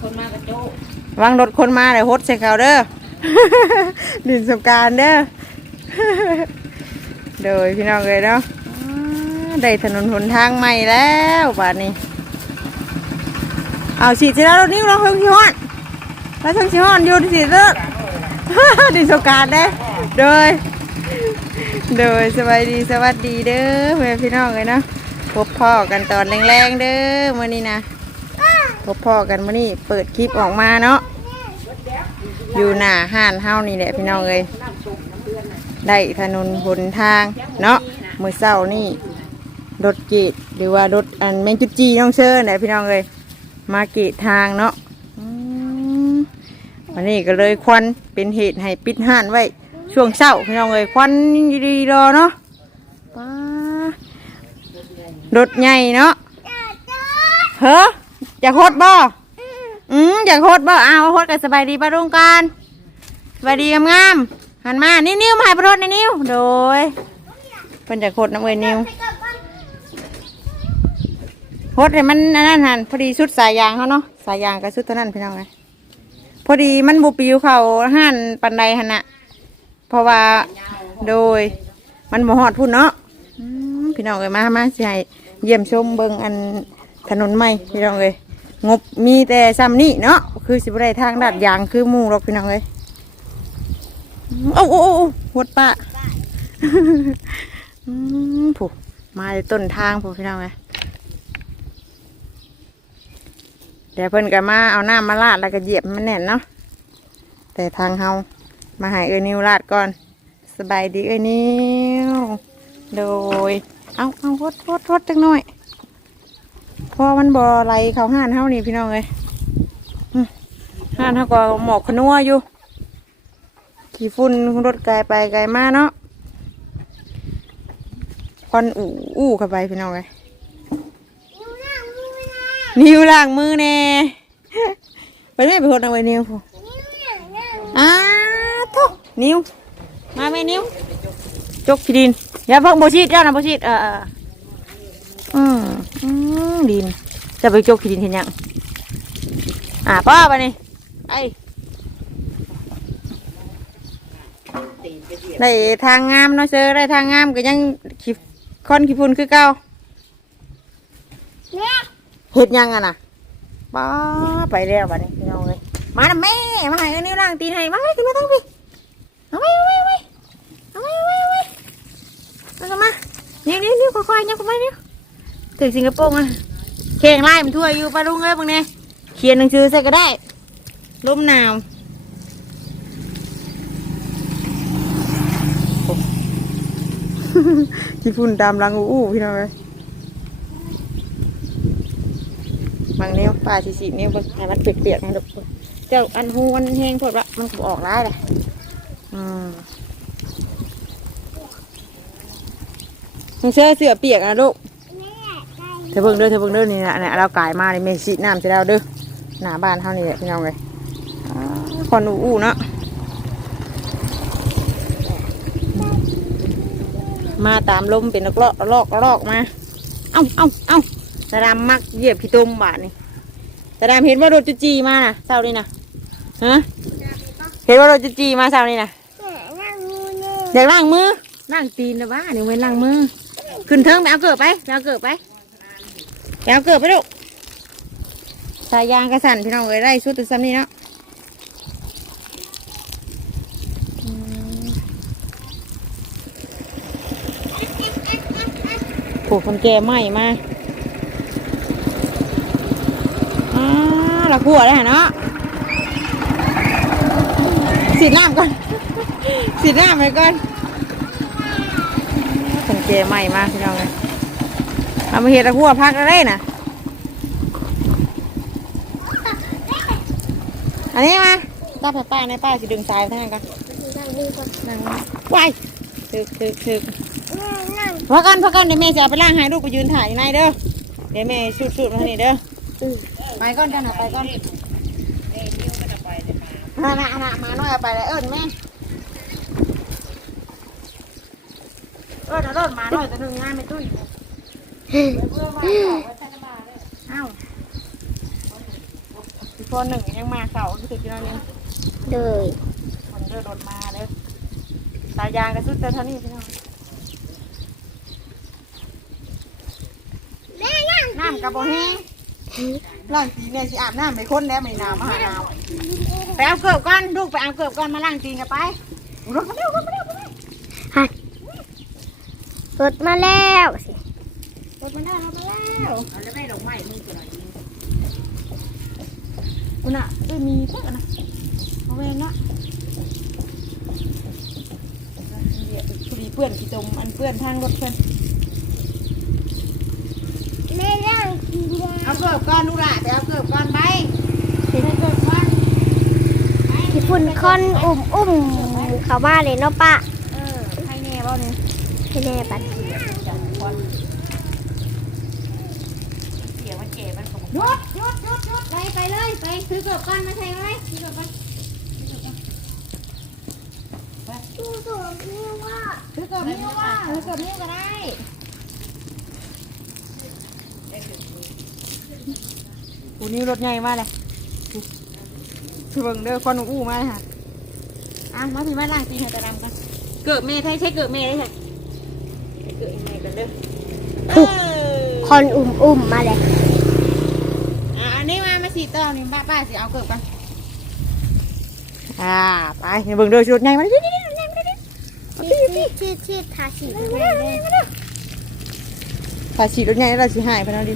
คนมากระโจวางรถคนมาเลยฮดใส่เขาเด้อ ดินสงการเด้อ โดยพี่น้องเลยเนาะได้ถนนหนทางใหม่แล้วบาดนี้ เอาฉีดเสร็จแล้วรถนิ้วเราเพิ่งชิฮอนแล้วเพิ่งชิฮอนอยู่ที่ฉีดเด้อดินสงการเด้อโดยโดยสบายดีสวัสดีเด้อแม่พี่น้องเลยเนาะพบพ่อกันตอนแรงๆเด้อมื่อนี้นะ พบพ่อกันมื่อนี้เปิดคลิปออกมาเนาะอยู่หน้าห้านเฮานี่แหละพี่น้องเลยได้ถนนหนทางเนาะมือเศร้านี่รถเกตหรือว่ารถอันแมงจุดจีน้องเชิญเนี่ยพี่น้องเลยมาเกตทางเนาะวันนี้ก็เลยควันเป็นเหตุให้ปิดห้านไว้ช่วงเช้าพี่น้องเอ้ยควันดีรอเนาะป้ารถใหญ่เนาะเฮ้อ อยากโคตรบ่อืมอยากโคตรบ่อ้าวโคตรกันสบายดีปะรุ่งกันสบายดีงามๆหันมานี่นิ้วมาให้ประรถนี่นิ้วโดยเป็นอยากโคตรน้ำเอ้ยนิ้วโคตรให้มันอันนั่นหันพอดีชุดสายยางเขาเนาะสายยางกับชุดเท่านั้นพี่น้องเลยพอดีมันบุปิวเขาหันปันไดหันน่ะเพราะว่าโดย มันบ่ฮอดพุ่นเนาะอืมพี่น้องเอ้ยมามาสิให้เยี่ยมชมเบิ่งอัน ถนนใหม่พี่น้องเอ้ยงบมีแต่ซ้ำนี่เนาะคือสิบได้ทางดัดยางคือมูหรอกพี่น้องเอ้ยโอ้โอ้หดปะผู้มาต้นทางผู้พี่น้องเอ้ยเดี๋ยวเพิ่นก็มาเอาหน้ำมาลาดแล้วก็เหยียบมันแน่นเนาะแต่ทางเฮามาหายเอ้ยนิวลาดก่อน สบายดีเอ้ยนิวโดย เอาเอาทดทดทดจังหน่อย เพอมันบ่อไหลเขาห้านเฮานี่พี่น้องเลยห้านเฮาก็หมอกขนัวอยู่ ขี่ฝุ่นรถไกลไปไกลมาเนาะควันอู้อู้เข้าไปพี่น้องเลยนิ้วล้างมือแน่ไปไม่ไปหดเอาไว้นิ้วพูอ้าทุกนิ้ว มาไหมนิ้ว จกขี้ดิน อย่าเพิ่งโบชีดเจ้านะโบชีดเออ ดิน จะไปจกขี้ดินเห็นยังอ่าป้าไปนี่ไอได้ทางงามเนาะเจอได้ทางงามก็ยังขี้ค่อนขี้ฝุ่นคือเก่าเฮ็ดยังอะน่ะป้าไปแล้วบัดนี้พี่น้องเลยมานะแม่มาให้อันนี้ล้างตีนให้มาให้ขึ้นมาตั้งพี่เอาไว้เอาไว้เอาไว้เอาไว้เอาไว้เอาไว้เอาเข้ามาเนี่ยเนี่ยเนี่ยค่อยๆเนี่ยค่อยๆเนี่ยถึงสิงคโปร์อะ เข่งไล่มันทั่วอยู่ปลาลุงเอ้ยบางเนี่ยเขียนหนังสือใส่ก็ได้ลมหนาวโอ้ขี้ฝุ่นตามรังอู้พี่น้องเลยบางเนี้ยปลาสีสีเนี้ยบางให้มันเปียกๆนะลูกเจ้าอันหูมันแห้งโทษละมันก็ออกร้ายเลยอืมมึงเสื้อเสื้อเปียกนะลูก เธอเบิ่งเด้อเธอเบิ่งเด้อนี่นะเนี่ยเรากายมาเลยเมชิน้ำจะเราเด้อหน้าบ้านเท่านี้แหละพี่น้องเลยคนอู้เนาะมาตามลมเป็นลอกลอกลอกลอกมา เอ้าเอ้าเอ้าตาดำมักเหยียบพี่ตุ่มบาทนี่แต่ดามเห็นว่ารถจุจีมาน่ะเช้านี่น่ะฮะเห็นว่ารถจุจีมาเช้านี่น่ะอยากล้างมือล้างตีนนะบ้าเนี่ยเว้นล้างมือขึ้นเทิงไปเอาเกิดไปเอาเกิดไป ไปเอาเกิดไปลูกสายยางกระสันพี่น้องเอ้ยได้ชุดตัวซ้ำนี่เนาะอืมโอ้คนแก่ใหม่มาอ่าละขัวได้หะเนาะสีน้ำก่อนสีน้ำไปก่อนสังเกตใหม่มากพี่น้องเลย เอามาเห็ดละขัวพักแล้วได้น่ะอันนี้มาจับไปป้าในป้าสิดึงสายไปทางนั้นกันนั่งไว้ถึกถึกถึกพักกันพักกันเดี๋ยวแม่จะเอาไปล่างให้ลูกไปยืนถ่ายอยู่ในเด้อ เดี๋ยวแม่ชุดชุดๆมาให้นี่เด้อไปก่อนจ้าหน่ะไปก่อนน่ะน่ะน่ะมาหน่อยเอาไปเลยเอิ้นแม่เอิ้นเอารถมาหน่อยแต่หนึ่งงานไม่ตุ้ย เอ้าอีกคนหนึ่งยังมาเก่าคือถึงกี่น้อยนึงเลยคนเดินรถมาเลยตายางกระสุดแต่เท่านี้พี่น้องแม่นั่งน้ำกระโบแห้งล้างตีนเนี่ยสิอาบน้ำไปคนแล้วไม่หนาวมาหาหนาวไปเอาเกือบก่อนลูกไปเอาเกือบก่อนมาล้างตีนกันไปรถมาเร็วรถมาเร็วรถมาเร็วหัดรถมาแล้วสิรถ มาแล้วรถมาแล้วเอาแล้วไม่ดอกไม้มือกันหน่อยคุณอะเอ้ยมีเพื่อนนะเอาเวนนะพอดีเพื่อนกี่ตมอันเพื่อนทางรถเพื่อนแม่นั่งกินยาเอาเกือบก่อนลูกหล่ะไปเอาเกือบก่อนไปไปเอาเกือบก่อนที่พุ่นคอนอุ่มอุ่มเขามาเลยเนาะปะเออให้แน่บ่เนี่ยให้แน่บัด เสียงมันเก๋มันของ หยุดหยุดหยุดหยุดไปไปเลยไปซื้อเกือบก่อนมาใช่ไหมซื้อเกือบก่อนดูตัวพี่ว่าซื้อเกือบนิ้วว่าซื้อเกือบนิ้วก็ได้กูนิ้วรถใหญ่มาเลยคือเบิ่งเด้อควันอู้มาเลยค่ะอะมาถึงมาล้างตีนให้ตาดำกันเกิดเมย์ใช่ใช่เกิดเมย์ได้ใช่เกิดเมย์กันเด้อคอนอุ่มอุ่มมาเลย นี้มามาสีต่อนี่ป้าป้าสิเอาเกิบกันอ่าไปนี่เบิ่งเด้อชุดใหญ่มาดิดิดิดิดิดิดิชีดชีดชีดทาสีแม่เลยถ้าฉีดรถใหญ่แล้วเราสิหายไปแล้วดิ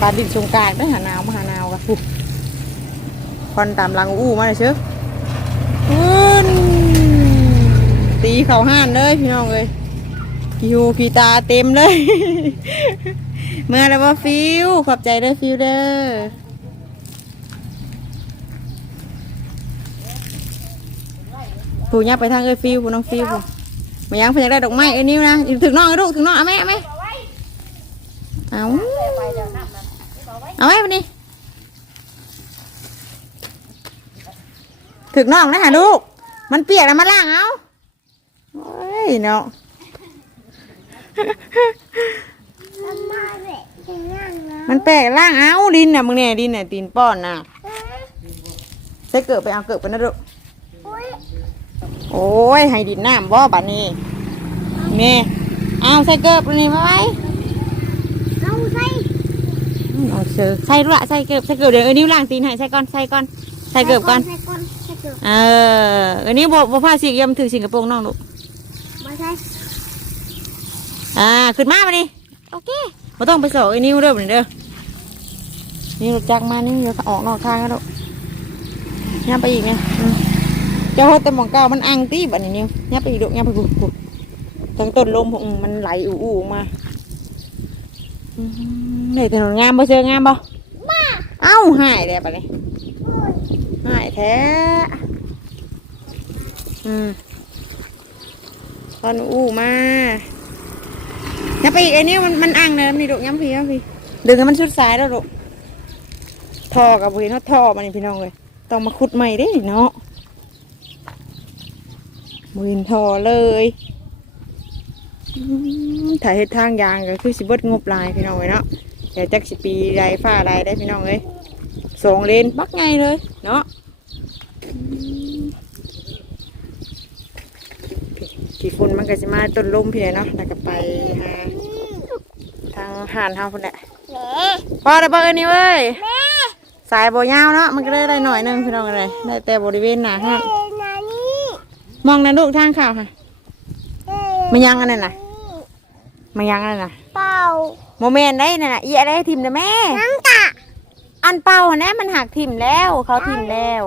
ปลาดินสงกรารไปหาหนาวมาหาหนาวกันปุ๊ควันตามหลังอู้มาเลยเชื่ออื้นตีเข่าห้านเลยพี่น้องเลยกีหูกีตาเต็มเลย เมื่อแล้วว่าฟิวขอบใจเด้อฟิวเด้อ ผู้ยับไปทางเอ้ยฟิวผู้น้องฟิวผู้มายังเพิ่นอยากได้ดอกไม้เอ้ยนิ้วนะอยู่ถึงน้องเอ้ยลูกถึงน้องเอาไหมเอาไหมเอาเอาไหมวันนี้ถึงน้องนะฮะลูก มันเปียกแล้วมาล้างเอาโอ้ยเนาะมันแปลกล้างเอาดินน่ะมึงเนี่ยดินน่ะดินป้อนน่ะใส่เกิดไปเอาเกิดไปนะลูก โอ้ย ให้ดินน้ำบ่บัดนี้นี่เอาใส่เกิบนี่มาไว้เอาใส่เอาเสือใส่ด้วยใส่เกิบใส่เกิบเดี๋ยวเอ้ยนิ้วล้างตีนให้ใส่ก่อนใส่ก่อนใส่เกิบก่อนใส่ก่อนใส่เกือบเอออันนี้บ่บ่พาสิยำถือสิงกระโปรงน้องลูกมาใส่อ่าขึ้นมาบัดนี้โอเคบ่ต้องไปสอกไอ้นิ้วเด้อบัดนี้เด้อนี่รถจักรมานี่เดี๋ยวออกนอกทางแล้วลูกย่ำไปอีกไงอืม เจ้าโหดแต่หมองเก่ามันอังตีบัดนี้นิ้วย่ำไปอีกลูกย่ำไปกูกูทั้งต้นลมของมันไหลอู้ๆออกมาอืมนี่ถนนงามบ่เจองามบ่บ้าเอ้าหายแล้วบัดนี้โอ้ยหายแท้อืมตอนอู้มาอย่าไปอีกไอ้นี่มันมันอังเลยนี่ลูกย้ำพี่ย้ำพี่ดึงให้มันสุดสายแล้วลูกทอกับพี่เนาะทอมันนี่พี่น้องเลยต้องมาขุดใหม่เด้เนาะ มืนทอเลยอืมถ่ายเฮ็ดทางยางก็คือสิเบิดงบหลายพี่น้องเลยเนาะแต่จักสิปีไรฟ้าไรได้พี่น้องเลยสองเลนปักไงเลยเนาะขี่ฝุ่นมันก็จะมาต้นลมพี่เนาะแล้วก็ไปหาทางหานเฮาพุ่นแหละแม่พอได้บ่เอ้ยนี่เว้ยแม่สายบ่ยาวเนาะมันก็ได้ได้หน่อยหนึงพี่น้องอะไรได้แต่บริเวณหน้าห้างเอ้ยนานี่ มองนะลูกทางข่าวค่ะเอ้ยมันยังอันนั้นน่ะมันยังอันนั้นน่ะเป่าโมเมนต์ได้น่ะน่ะอีอะไรทิมนะแม่ น้ำตาอันเป่าหั่นแน่มันหักทิมแล้ว เขาทิมแล้ว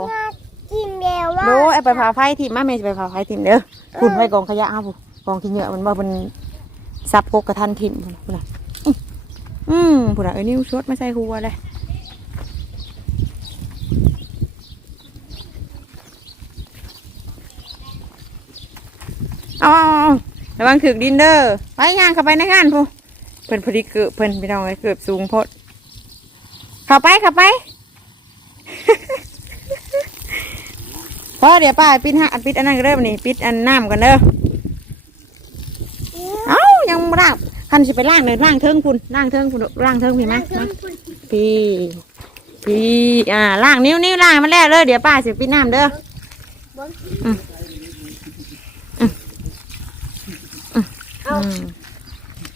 กินเดียวว่าดูไอ้ไปผ่าไฟทิมมาแม่จะไปผ่าไฟทิมเด้อคุณไว้กองขยะครับผมกองขี้เหงื่อมันบ่เป็นซับกกกระทันทิมพุ่นน่ะอื้ออืมพุ่นน่ะเอ้ยนิ้วชดมาใส่หัวเลย เอาเอาเอาระวังถึกดินเด้อไปย่างเข้าไปในงานพูเพิ่นพอดีเกือบเพิ่นพี่น้องเลยเกือบสูงโพดเข้าไปเข้าไปพอเดี๋ยวป้าปิดฮะปิดอันนั้นก็เด้อบัดนี่ปิดอันน้ำกันเด้อเอ้ายังบ่ล้างคันสิไปล้างเลยล้างเทิงพุ่นล้างเทิงพุ่นล้างเทิงพี่ไหมน้ำมาคุณพี่พี่อ่าล้างนิ้วนิ้วล้างให้มันแล้วเลยเดี๋ยวป้าสิปิดน้ำเด้อ เบิ้งอืมเอาอืม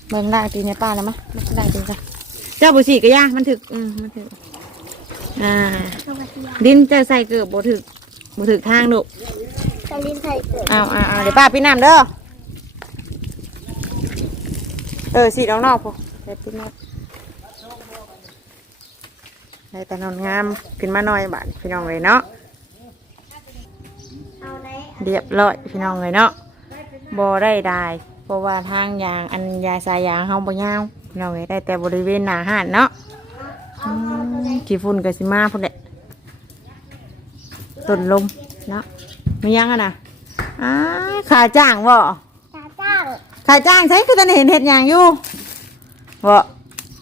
เบิ่งล้างตีในป้าแล้วมะมันล้างตีนจ้ะเจ้าบุษีก็ย่ามันถึกอืมมันถึกอ่าสวัสดีค่ะดินจะใส่เกือบบ่ถึกบ่ถึกทางลูกกาลินไทยเกิดเอาเอาเอาเดี๋ยวป้าปิดน้ำเด้อเออสีน้องนอกพอไปปิดน้ำได้แต่นอนงามขึ้นมาหน่อยบาดพี่น้องเลยเนาะเอาไหนเรียบร้อยพี่น้องเลยเนาะบ่ได้ได้เพ ราะว่าทางยางอันยาสายยางเฮาบ่ยาวพี่น้องเลยได้แต่บริเวณหน้าห้านเนาะอืมขี้ฝุ่นก็สิมาพุ่นแหละต้นลมเนาะมียังอะนะอ้าขาจ้างบ่ตาจ้างขาจ้างใช้คือตอนนี้เห็นเห็ดหยางอยู่บ่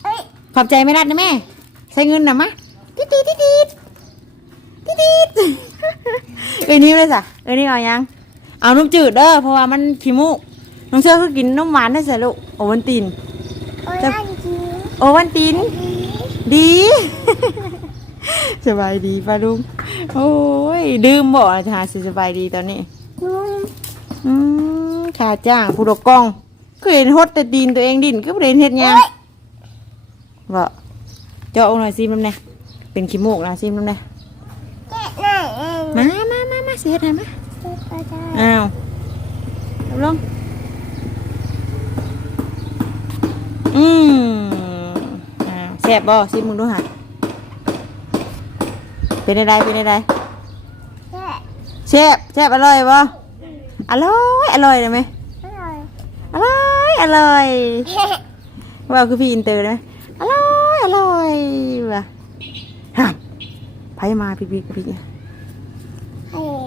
เอ้ยขอบใจไม่รัดนะแม่ใช้เงินหน่ะมะติดติดติดติดติดติดเอ้ยนิ้วเลยสะเอ้ยนี่เอายังเอานมจืดเด้อเพราะว่ามันขี้มูก น้องเชื่อคือกินนมหวานได้สิลูกโอวันติน โอ้ยจะ นั่นจริงโอวันติน ดี สบายดีป้าลุง โอ้ย ดื่มบ่จะหาสิสบายดีตอนนี้นุ่มอืมขาจ้างผู้ดอกกล้องก็เห็นฮดแต่ดินตัวเองดินก็บ่ได้เห็นเฮ็ดหยังบ่เจาะเอาหน่อยซิมันแน่เป็นขี้มูกนะซิมันแน่แกะหน่อยเองมามามามาสิเฮ็ดให้มาตาจ้างอ้าวเอาลง อืมอ้าแซ่บบ่ซิมึงดูหาเป็นอะได้เป็นได้แกะแซ่บแซ่บอร่อยบ่อร่อยอร่อยเลยไหมอร่อยอร่อยอร่อยว่าคือพี่อินเตอร์ไดไหมอร่อยอร่อยว่ะฮะไผมาพี่พี่พี่ เฮ้ย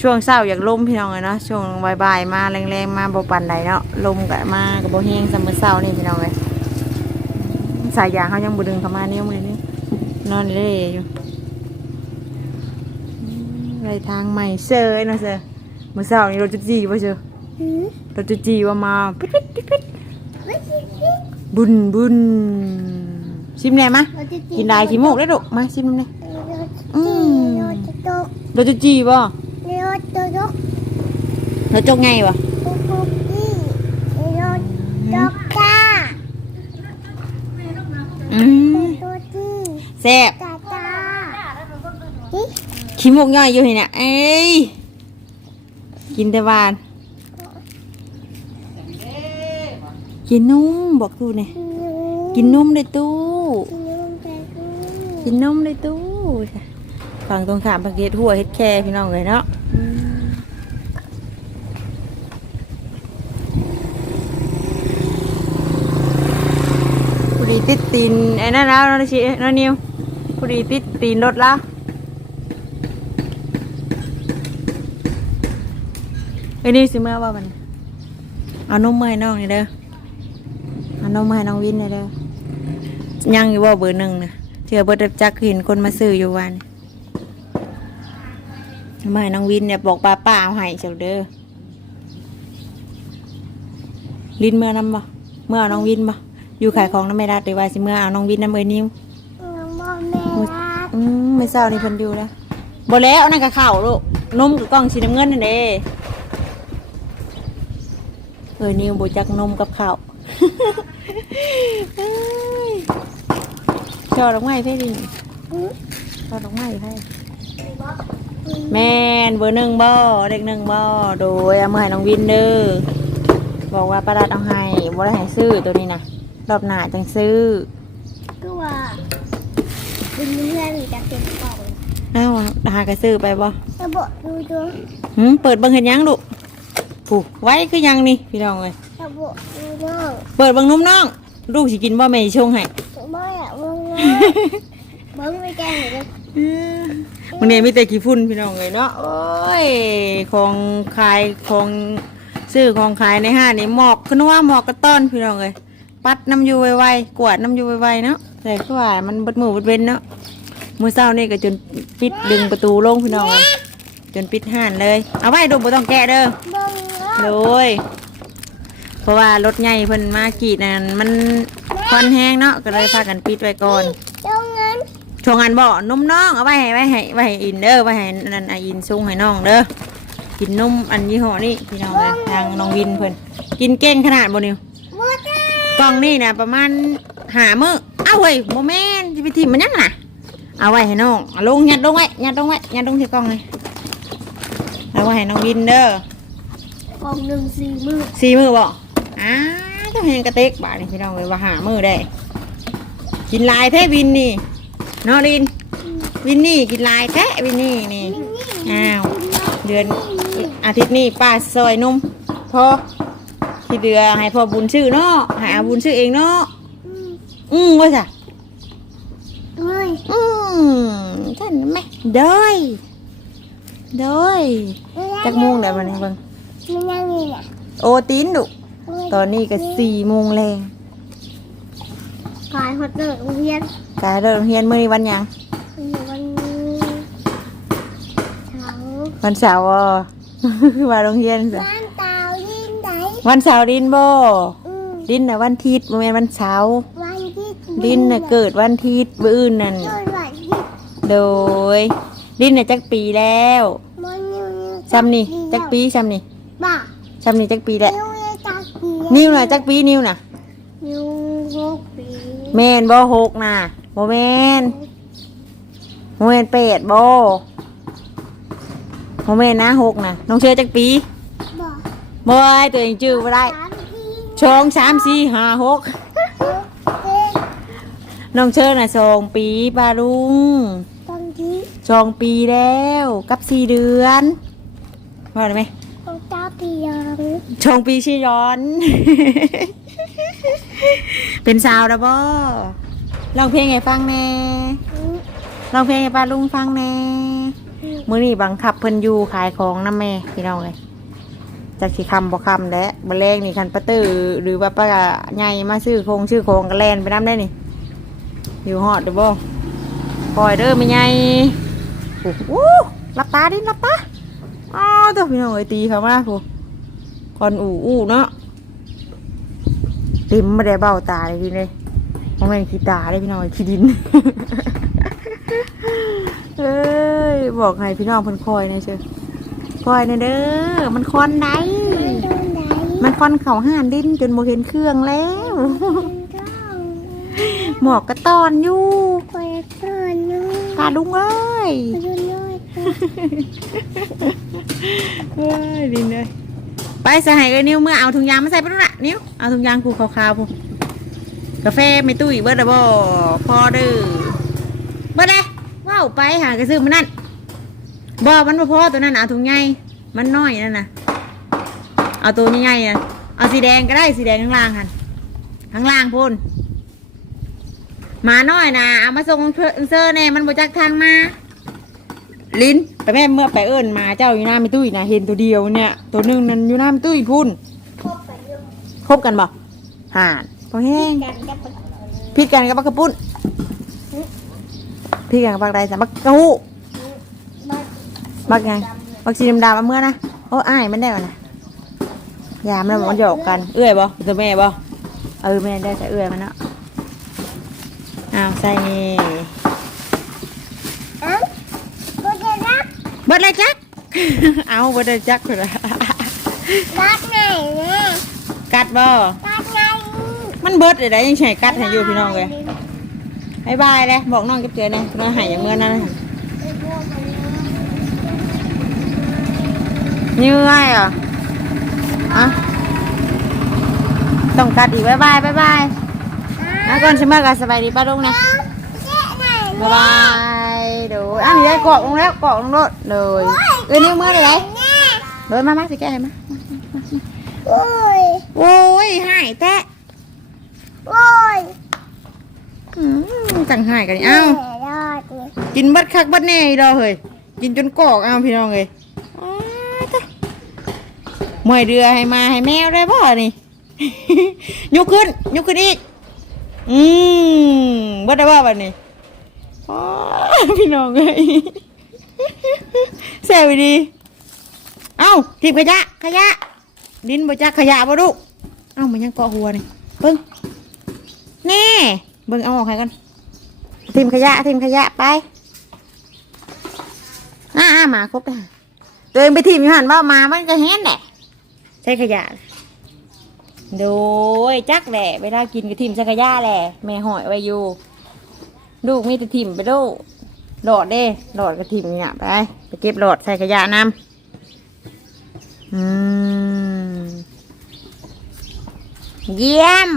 ช่วงเศร้าอยากลมพี่น้องเลยเนาะช่วงบ่ายๆมาแรงๆมาบ่ปันใดเนาะลมกับมากับบ่แห้งซัมเมอร์เศร้านี่พี่น้องเลยสายยางเขายังบ่ดึงเข้ามาเนี่ยมือนี้นอนเล่อยู่อืมไรทางใหม่เซยเนาะเซอมื่อเศร้านี่รถจุจีป่ะเซอหืมรถจุจีว่ามาปิ๊ดปิ๊ดปิ๊ดปิ๊ดไม่ใช่สิบุญบุญชิมแหน่มะเราจะกินได้ขี้มูกได้ดุมาชิมแหน่อืมเราจะตกรถจุจีบ่เราจะตกรถจกไงบ่ปุ๊บปุ๊บนี่เราตกจ้าอืมตัวที่แซ่บตาจ้านี่ขี้มูกย่อยอยู่เห็นเนี่ยเอ้ยกินแต่หวาน กินนุ่มบอกตู้เนี่ยกินนุ่มในตู้กินนุ่มในตู้ฝั่งตรงข้ามพักเฮ็ดหัวเฮ็ดแค่พี่น้องเลยเนาะอืมผู้ดี ติดตีนไอ้นั่นแล้วนั่นชินั่นนิวผู้ดีติดตีนรถแล้วไอ้นี่สิเมื่อว่ามันเอานมมาให้น้องนี่เด้อเอานมมาให้น้องวินนี่เด้อยังอยู่ว่าเบอร์หนึ่งนะเชื่อเบอร์จักเห็นคนมาซื้ออยู่วันเมาให้น้องวินเนี่ยบอกป้าป้าเอาให้เจ้าเด้อลินเมื่อนำบ่เมื่อน้องวินบ่ อยู่ขายของน้ำไม่รัดหรือว่าสิเมื่อเอาน้องวินน้ำเอ้ยนิ้วอืมไม่เศร้านี่เพิ่นอยู่แล้วบ่แล้วนั่นก็ข้าวลูกนมกับกล่องสีน้ำเงินนั่นเด้เอ้ยนิวบ่จักนมกับข้าวเอ้ยช่อดอกไม้เพ่ดิช่อดอกไม้เพ่แม่นเบอร์หนึ่งบ่เด็กหนึ่งบ่โดยเอามาให้น้องวินเด้อบอกว่าประดัดเอาให้บ่ได้ให้ซื้อตัวนี้นะ รอบหน้าจังซื้อ ก็ว่าเป็นเพื่อนจะเก็บกล่องเอ้าหากระซื้อไปบ่จะบอกดูดูหืมเปิดเบิ่งเห็นยังลูกผูไว้คือยังนี่พี่น้องเลยจะบอกดูน้องเปิดเบิ่งนุ่มน้อง ลูกสิกินบ่แม่สิชงให้ไม่อะมึงนะมึงไม่แกล้งเลยมันเนี่ยมีแต่ขี้ฝุ่นพี่น้องเลยเนาะ โอ้ย ของขายของซื้อของขายในห้างนี่หมอกขึ้นว่าหมอกกระต้อนพี่น้องเลย ปัดน้ำอยูไวๆกวาดน้ำอยูไวๆเนาะแต่คือว่ามันเบดมือเบดเว้นเนาะมื้อเช้านี่ก็จนปิดดึงประตูลงพี่น้องเลยจนปิดห้านเลย เอาไว้ดูบ่ต้องแกะเด้อมึงนะโดยเพราะว่ารถใหญ่เพิ่นมากรีดนั่นมันควันแห้งเนาะก็เลยพากันปิดไว้ก่อนเจ้าชงอันบ่นมน้องเอาไว้ให้ไว้ให้ไว้ให้อินเด้อไว้ให้นั่นไอาอินซุงให้น้องเด้อกินนมอันยี่ห้อนี้พี่น้องเลยทางน้องวินเพิ่นกินเก่งขนาดบ่นิวหมดแล้ว กล่องนี่นะประมาณหามื้อเอ้าเฮ้ยโมแมนจะไปทิมมันยังน่ะเอาไว้ให้น้องเอาลงยัดลงไว้ยัดลงไว้ยัดลงที่กล่องเลยเอาไว้ให้น้องวินเด้อกล่องหนึ่งสี่มือสี่มื้อบ่อ้าต้องเห็นกระเตกบาดนี่พี่น้องเลยว่าหามื้อได้ กินหลายแท้วินนี่เนาะลินวินนี่กินลายแท้วินนี่นี่อ้าวเดือนอาทิตย์นี้ป้าซอยนมพอ ที่เดือให้พอบุญชื่อเนาะให้อาบุญชื่อเองเนาะอืมอืมว่าจ้ะเฮ้ยอืมท่านไหมเด้อยเด้อยจักโมงได้บัดนี้เบิ่งมันยังไงน่ะโอตีนดุตอนนี้ก็สี่โมงแรงกายหดเลยโรงเรียนกายเริ่มเรียนมื้อนี้วันหยังวันเสาร์วันเสาร์อะว่าโรงเรียนจ้ะ วันเสาร์ดินบ่อืมดินน่ะวันอาทิตย์บ่แม่นวันเสาร์วันที่ดินน่ะเกิดวันอาทิตย์มื้ออื่นนั่นโดยวันที่โดยดินน่ะจักปีแล้วมันนิวนิวซ้ำนี่จักปีซ้ำนี่บ้าซ้ำนี่จักปีแล้วนิวนิวจักปีนิ้วน่ะจักปีนิ้วน่ะ นิวหกปีแม่นบ่หกน่ะบ่แม่นบ่แม่นแปดบ่บ่แม่นนะหกน่ะน้องเชื่อจักปีบอก บ่ไอ้ตัวเองจื้อบ่ได้สามปีชองสามสี่ห้าหกเอ๊ะน้องเชื่อน่ะสองปีป้าลุงตอนที่สองปีแล้วกับสี่เดือนว่าได้ไหมของเจ้าปียังชงปีชิย้อน เป็นสาวนะบ่ลองเพลงให้ฟังแหน่ลองเพลงให้ป้าลุงฟังแหน่มื้อนี้บังคับเพิ่นอยู่ขายของนำแม่พี่น้องเลย จากสิคำบ่คำและบ่แรงนี่คันป้าตื้อหรือว่าป้าใหญ่มาซื้อคงชื่อโคงก็แล่นไปน้ำได้นี่ อยู่ฮอดเด้อบ่ปล่อยเด้อแม่ใหญ่โอ้โหรับตาดิรับตาอ้าวตัวพี่น้องเอ้ยตีเขามาผู้ก่อนอู่อู่เนาะติมไม่ได้เบ้าตาเลยทีเลยมองแม่ขี้ตาเลยพี่น้องขี้ดินเอ้ยบอกให้พี่น้องเพิ่นคอยนะเชื่อ คอยหนะเด้อ มันคอนได้โดนไหนมันคอนเข่าห่านดินจนโมเห็นเครื่องแล้วก็หมอกกระตอนอยู่คอยเตือนนู้ตาลุงเอ้ยนยูน้อยเอ้ยดินเลยไปใส่ให้เลยนิ้วเมื่อเอาถุงยางมาใส่ไปนู่นน่ะนิ้วเอาถุงยางกูขาวๆพูกาแฟไม่ตุ้ยเบิร์ดอะบ่พอเด้อเบิร์ดเลยว้าวไปหากระซื้อมันนั่น บ่มันบ่พอตัวนั้นน่ะเอาถุงใหญ่มันน้อยนั่นน่ะ เอาตัวใหญ่ๆน่ะเอาสีแดงก็ได้สีแดงข้างล่างหันข้างล่างพูนหมาน้อยนะเอามาส่งเซอร์แน่มันบ่จักทางมา ลิ้นไปแม่เมื่อไปเอิญมาเจ้าอยู่หน้าไม่ตุ้ยนะเห็นตัวเดียวเนี่ย ตัวหนึ่งนั่นอยู่หน้าไม่ตุ้ยพุ่นพบไปอยู่คบกันบ่ห่านพอแห้งกันกับพิดกันกับบักกระปุ้นพิดกันกับบักใดสามบักกระหูบ้าน บักไงบักสีดำดำเอาเมื่อนะโอ้อ้ายมันได้บ่นะยามแล้วมันหยอกกัน เอื้อยบ่ตัวแม่บ่เออแม่ได้แต่เอื้อยมันเนาะอ้าวใส่นี่เอ้าก็จะรักเบิดเลยจัก เอาเบิดเลยจักเลยรักไหนเนี่ยกัดบ่รักไหนมันเบิดเลยได้ยังใช้กัดให้อยู่พี่น้องเลยบายบายเลยบอกน้องกับเจือนะน้องหายอย่างเมื่อนั้น นะเหนื่อยเหรออะต้องกัดอีกบายบายบายบายนะก่อนชิมมากันสบายดีป้าลุงนะเจ๊ไหนบายบายเดี๋ยวอ้าวนี่ได้เกาะลงแล้วเกาะลงรถเลยเอ้ยนิ้วมือเลยไหนแน่เดินมามาสิแกให้มาโอ้ยโอ้ยหายแตะโอ้ยอืมจังหายกันนี่เอ้าแม่รอดเนี่ยกินเบัดคักเบัดแน่อีดอกเฮ้ยกินจนกอกเอาพี่น้องเลยอ้าวตะ มวยเรือให้มาให้แมวได้ป่ะนี่ ยกขึ้นยกขึ้นอีก อืมบัดได้ป่ะบัดนี้พี่น้องเลยแซวดี เอ้าทีบขยะ ขยะ ดินบ่จักขยะบ่ลูกเอ้ามันยังเกาะหัวนี่เบิ่งแน่เบิ่งเอาออกให้กันทิมขยะทิมขยะไปอ่าอ่าหมาครบเลยตัวเองไปทิมอยู่หันว่ามามันก็แห้นแหละ ช้ขยะ โดยจักแหละเวลากินก็ทิมใช้ขยะแหละแม่หอยไว้อยู่ ลูกมีแต่ทิมไปดูหลอดเด้หลอดก็ทิมเนี่ยไปไปเก็บหลอดใส่ขยะน้ำอืมเยี่ยม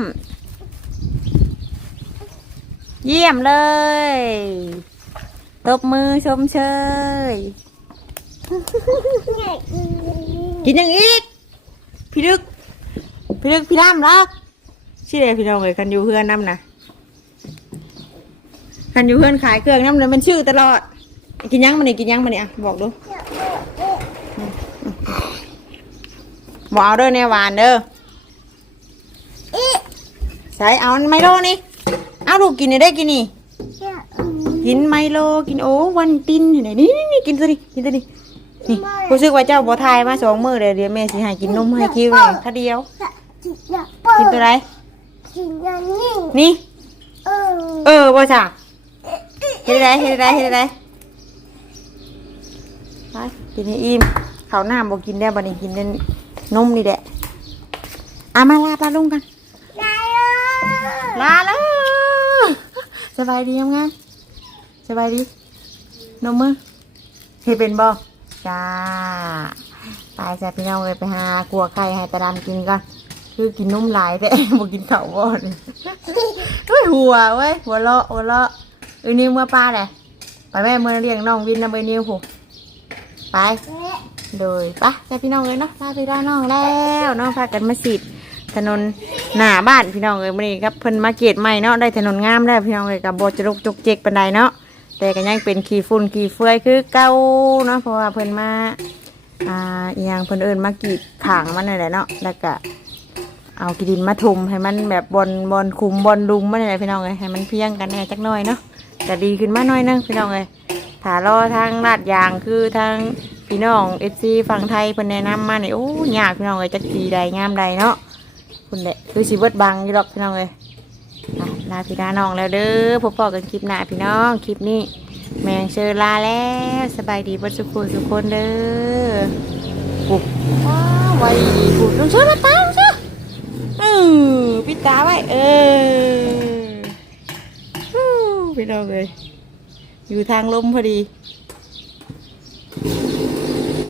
เยี่ยมเลยตบมือชมเชย กินยังอีก พี่ดึก พี่ดึกพี่ดำรักชื่ออะไรพี่น้องเลยกันอยู่เพื่อนน้ำนะกันอยู่เพื่อนขายเครื่องน้ำเลยมันชื่อตลอด กินยังมันนี่กินยังมันนี่อะบอกดูบอกเอาเด้อเนี่ยหวานเด้อใส่เอาไมโลนี่ เอาลูกกินนี่ได้กินนี่ กินไมโลกินโอ้วันตินเห็นไหมนี่นี่นี่กินตัวนี้กินตัวนี้ นี่รู้สึกว่าเจ้าบัวทายมาสองมือเลยเดี๋ยวแม่สิให้กินนมให้คิวเลยถ้าเดียว กินตัวไรกินอย่างนี้นี่ เออเออบ่จ้ะเฮ็ดได้เฮ็ดได้เฮ็ดได้ไปกินให้อิ่มข้าวหน้าบ่กินได้วบัดนี้กินแต่นมนี่แหละอามาลาปลาลุงกันได้เออลาแล้วสบายดียังไงสบายดีนมมือเฮ็ดเป็นบ่ จ้า ไปจ้ะพี่น้องเลยไปหากัวไก่ให้ตาดำกินก่อนคือกินนุ่มหลายแต่บ่กินเข้าบ่นเฮ้ยหัวเว้ยหัวเราะหัวเราะเอ้ยนิวเมื่อป้าเลยไปแม่เมื่อเรียงน้องวินนะเบอร์นิวผู้ไปโดยไปแค่พี่น้องเลยเนาะลาพี่ลาน้องแล้วน้องพากันมาสิถนนหน้าบ้านพี่น้องเลยมื่อนี้ครับเพิ่นมาเกตใหม่เนาะได้ถนนงามแล้พี่น้องเลยกับโบจะลุกจุกเจกปันไดเนาะ แต่ก็ยังเป็นขี้ฝุ่นขี้เฟือยคือเก่าเนาะเพราะว่าเพิ่นมาอ่าอหยังเพิ่นเอิญมากรีดขางมันนั่นแหละเนาะแล้วก็เอากีดินมาทุมให้มันแบบบอลบอลคุมบอลลุมมันอะไรพี่น้องเลยให้มันเพียงกันแหน่จักหน่อยเนาะจะดีขึ้นมาหน่อยนึงพี่น้องเลยถารอทางลาดยางคือทางพี่น้องเอฟซีฝั่งไทยเพิ่นแนะนำมาเนี่ยโอ้ยากพี่น้องเลยจักดีใดงามใดเนาะคุณเด็คือสิเบิดบังอยู่ดอกพี่น้องเลยอะ ลาพี่ลาน้องแล้วเด้อพบพอกันคลิปหน้าพี่น้องคลิปนี้แมงเชอลาแล้วสบายดีบัดสุขุทุกคนเด้อปุ๊บว้าวไว้ปุบลงเชื่อมาตามเชื่อเออปิดตาไว้เออพี่น้องเลยอยู่ทางลมพอดี